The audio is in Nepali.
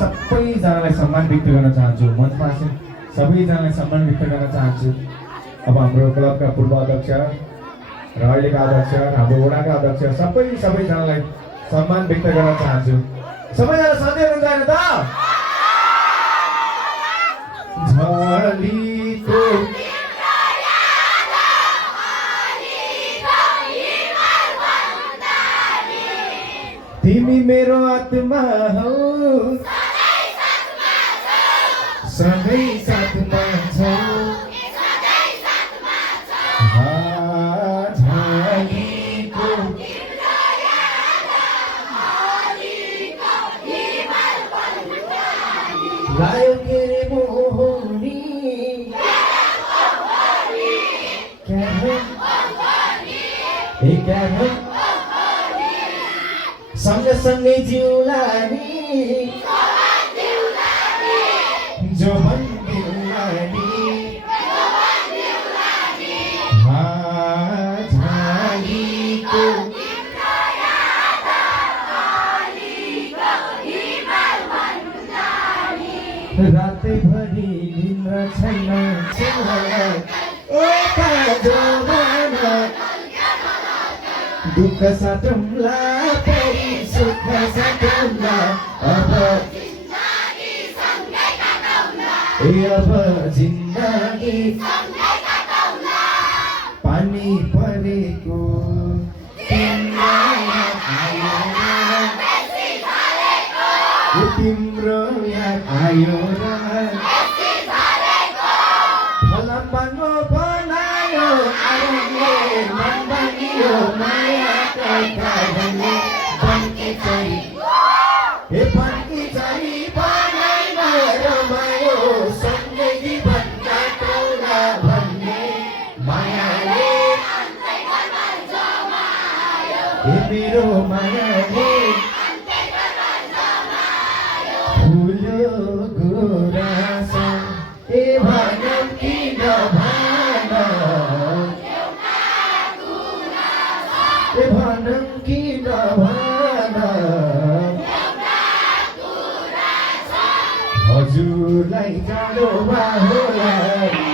सबैजनालाई सम्मान व्यक्त गर्न चाहन्छु मञ्चमा आसीन सबैजनालाई सम्मान व्यक्त गर्न चाहन्छु अब हाम्रो क्लबका पूर्व अध्यक्ष र अहिलेका अध्यक्ष हाम्रो वडाका अध्यक्ष सबैजनालाई सम्मान व्यक्त गर्न चाहन्छु सबैजना सधैँ हुनुहुन्छ त झलीको तिमी मेरो आत्मा हौ सधैँ साथमा छौ झलीको लायो के रे मोहनी क्या है सँगसँगै जिउलानी जोबन दिउलानी झालीको रातैभरि निन्द्रा छैन दुःख साटौँला परि सुख साटौँला अब जिन्दगी पानी परेको तिम्रो याद आयो र फलाम बनायो आरोले मन बनियो माया भन्ने बन्की चाहिँ हे बन्की चाहिँ बनाइन रमायो सँगै जीवन काटौँला भन्ने मायाले हे मेरो मायाले फुल्यो गुरासा ए भनौँ किन भनौँ किन हजुरलाई जाडो होला